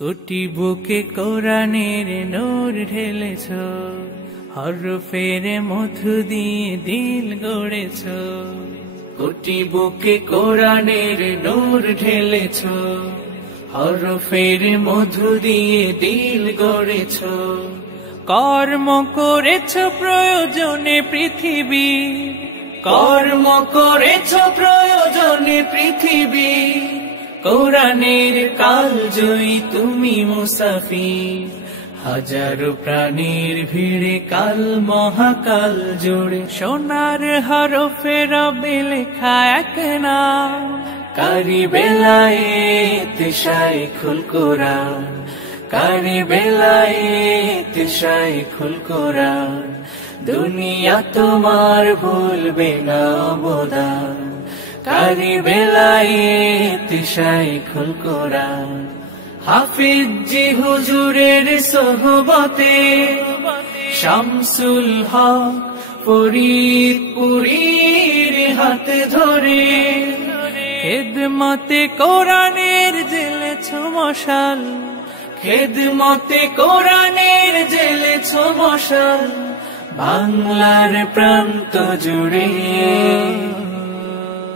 কোটি বুকে কোরআনের নূর ঢেলেছ, হরফের মধু দিয়ে দিল গড়েছ। কোটি বুকে কোরআনের নূর ঢেলেছ, হরফের মধু দিয়ে দিল গড়েছ। কর্ম করেছ প্রয়োজনে পৃথিবী, কর্ম করেছ প্রয়োজনে পৃথিবী। কোরআনের কাল জয়ী তুমি মুসাফির, হাজারো প্রাণীর ভিড়ে কাল মহাকাল জুড়ে। সোনার হরফে রবে লেখা এক নাম, কারি বেলায়েত শাইখুল কোরআন, কারি বেলায়েত শাইখুল কোরআন। দুনিয়া তোমার ভুলবে না অবদান, কারি বেলায়েত শাইখুল কোরআন। হাফিজ জি হুজুরের সোহবতে শামসুল হক ফরিদপুরীর হাত ধরে, খেদমতে কোরআনের জ্বেলেছ মশাল, খেদমতে কোরআনের জ্বেলেছ মশাল। বাংলার প্রান্ত জুড়ে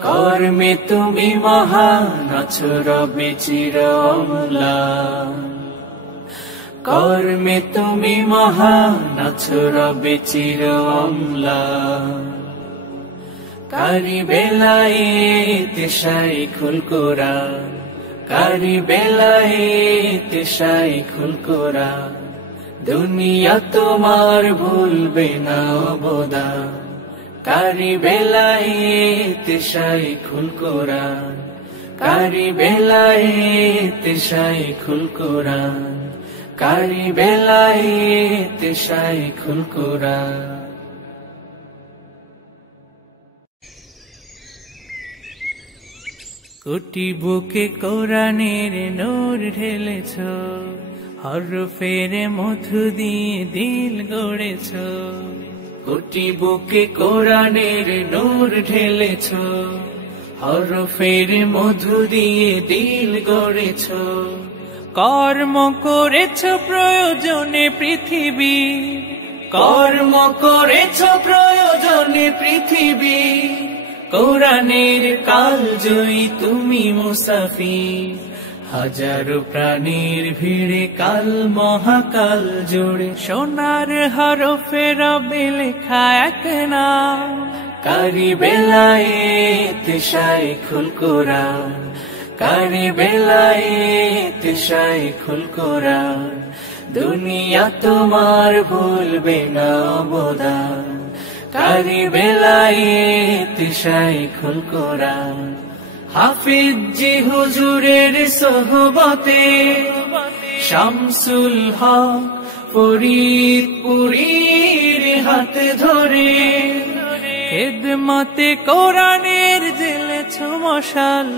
কর্মে তুমি মহান আছো রবে চির অম্লান, কর্মে তুমি মহান আছো রবে চির অম্লান। কারি বেলায়েত শাইখুল কোরআন, কারি বেলায়েত শাইখুল কোরআন। দুনিয়া তোমার ভুলবে না অবদান, কারি বেলায়েত শাইখুল কোরআন, কারি বেলায়েত শাইখুল কোরআন, কারি বেলায়েত শাইখুল কোরআন। কোটি বুকে কোরআনের নূর ঢেলেছ, হরফের মধু দিয়ে দিল গড়েছ। কোটি বুকে কোরআনের নূর ঢেলেছ, হরফের মধু দিয়ে দিল গড়েছ। কর্ম করেছ প্রয়োজনে পৃথিবী, কর্ম করেছ প্রয়োজনে পৃথিবী। কোরআনের কাল জয়ী তুমি মুসাফির, হাজারো প্রাণীর ভিড়ে কাল মহাকাল জুড়ে। সোনার হরফে রবে লেখা এক নাম, কারি বেলায়েত শাইখুল কোরআন, কারি বেলায়েত শাইখুল কোরআন। দুনিয়া তোমার ভুলবে না অবদান, কারি বেলায়েত শাইখুল কোরআন। হাফিজ জি হুজুরের সোহবতে শামসুল হক ফরিদপুরীর হাত ধরে, খেদমতে কোরআনের জ্বেলেছ মশাল,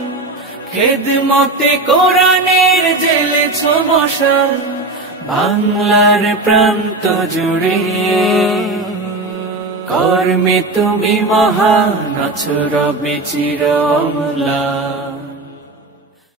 খেদমতে কোরআনের জ্বেলেছ মশাল। বাংলার প্রান্ত জুড়ে কর্মে তুমি মহান আছো রবে চির অম্লান।